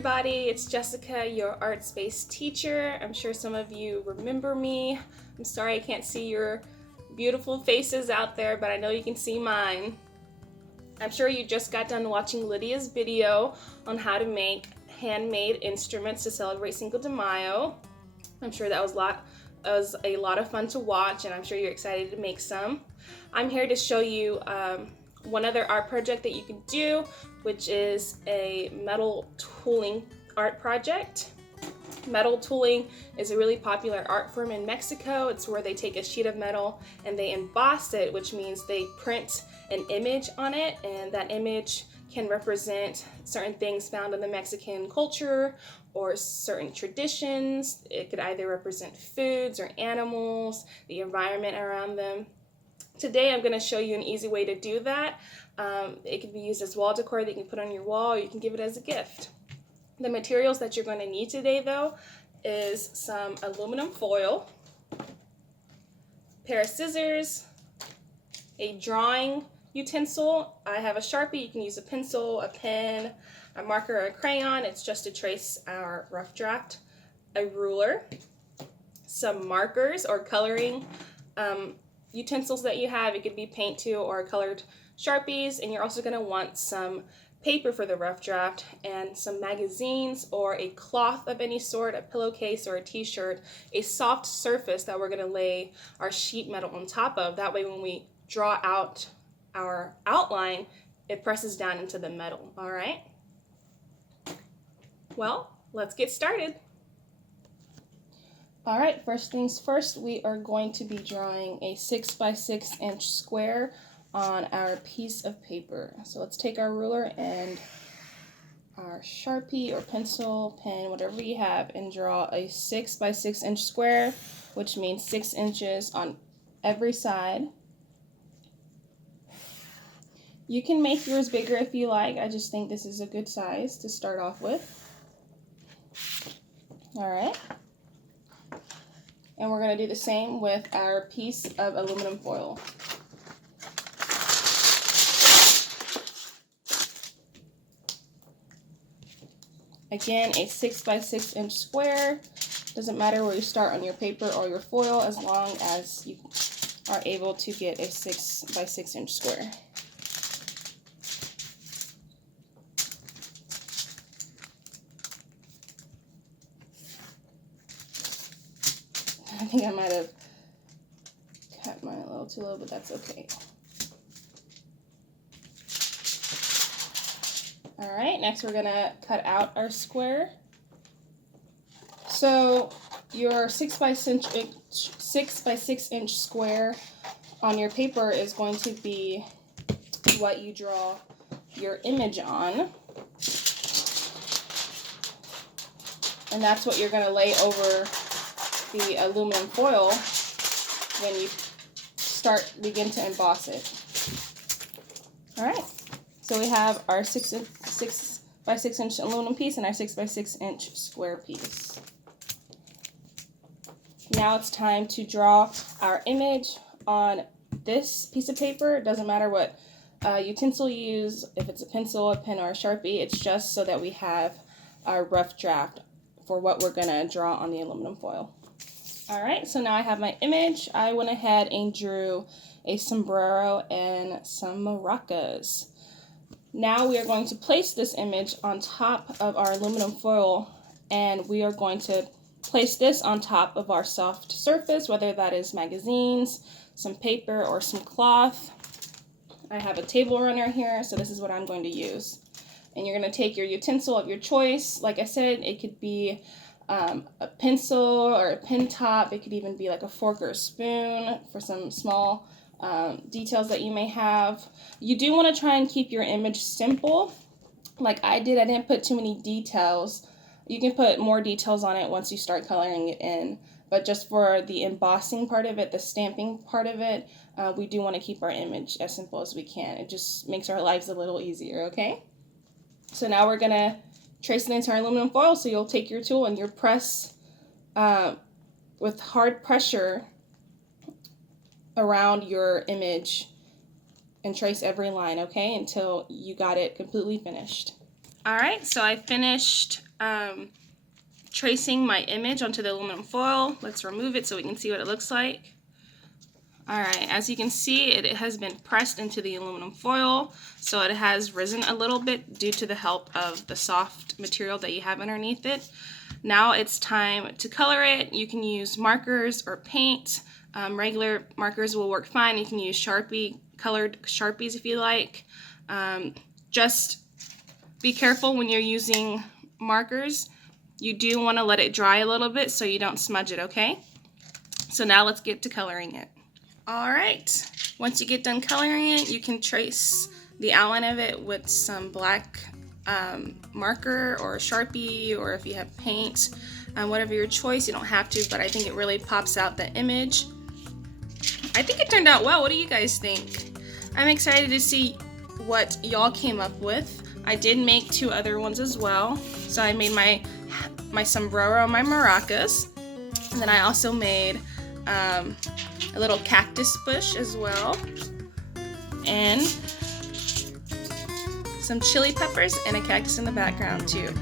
everybody, it's Jessica, your ArtSpace teacher. I'm sure some of you remember me. I'm sorry I can't see your beautiful faces out there, but I know you can see mine. I'm sure you just got done watching Lydia's video on how to make handmade instruments to celebrate Cinco de Mayo. I'm sure that was a lot of fun to watch, and I'm sure you're excited to make some. I'm here to show you one other art project that you can do, which is a metal tooling art project. Metal tooling is a really popular art form in Mexico. It's where they take a sheet of metal and they emboss it, which means they print an image on it, and that image can represent certain things found in the Mexican culture or certain traditions. It could either represent foods or animals, the environment around them. Today I'm going to show you an easy way to do that. It can be used as wall decor that you can put on your wall, or you can give it as a gift. The materials that you're going to need today though is some aluminum foil, a pair of scissors, a drawing utensil. I have a Sharpie. You can use a pencil, a pen, a marker, or a crayon. It's just to trace our rough draft. A ruler, some markers or coloring utensils that you have. It could be paint too or colored Sharpies, and you're also going to want some paper for the rough draft and some magazines or a cloth of any sort, a pillowcase or a t-shirt, a soft surface that we're going to lay our sheet metal on top of. That way when we draw out our outline, it presses down into the metal. All right? Well, let's get started. All right, first things first, we are going to be drawing a 6 by 6 inch square on our piece of paper. So let's take our ruler and our Sharpie or pencil, pen, whatever you have, and draw a 6 by 6 inch square, which means 6 inches on every side. You can make yours bigger if you like. I just think this is a good size to start off with. All right. And we're going to do the same with our piece of aluminum foil. Again, a 6 by 6 inch square. Doesn't matter where you start on your paper or your foil, as long as you are able to get a 6 by 6 inch square. I think I might have cut mine a little too low, but that's okay. All right, next we're gonna cut out our square. So your 6 by 6 inch square on your paper is going to be what you draw your image on. And that's what you're gonna lay over the aluminum foil when you begin to emboss it. All right, so we have our 6 by 6 inch aluminum piece and our 6 by 6 inch square piece. Now it's time to draw our image on this piece of paper. It doesn't matter what utensil you use, if it's a pencil, a pen, or a Sharpie. It's just so that we have our rough draft for what we're gonna draw on the aluminum foil. All right, so now I have my image. I went ahead and drew a sombrero and some maracas. Now we are going to place this image on top of our aluminum foil, and we are going to place this on top of our soft surface, whether that is magazines, some paper, or some cloth. I have a table runner here, so this is what I'm going to use. And you're going to take your utensil of your choice. Like I said, it could be a pencil or a pen top. It could even be like a fork or a spoon for some small details that you may have. You do want to try and keep your image simple. Like I did, I didn't put too many details. You can put more details on it once you start coloring it in. But just for the embossing part of it, the stamping part of it, we do want to keep our image as simple as we can. It just makes our lives a little easier, okay? So now we're going to trace it into our aluminum foil. So you'll take your tool and you press with hard pressure around your image and trace every line, okay, until you got it completely finished. All right, so I finished tracing my image onto the aluminum foil. Let's remove it so we can see what it looks like. Alright, as you can see, it has been pressed into the aluminum foil, so it has risen a little bit due to the help of the soft material that you have underneath it. Now it's time to color it. You can use markers or paint. Regular markers will work fine. You can use colored Sharpies if you like. Just be careful when you're using markers. You do want to let it dry a little bit so you don't smudge it, okay? So now let's get to coloring it. Alright, once you get done coloring it, you can trace the outline of it with some black marker or Sharpie, or if you have paint, whatever your choice. You don't have to, but I think it really pops out the image. I think it turned out well. What do you guys think? I'm excited to see what y'all came up with. I did make 2 other ones as well. So I made my sombrero and my maracas, and then I also made a little cactus bush as well, and some chili peppers and a cactus in the background too.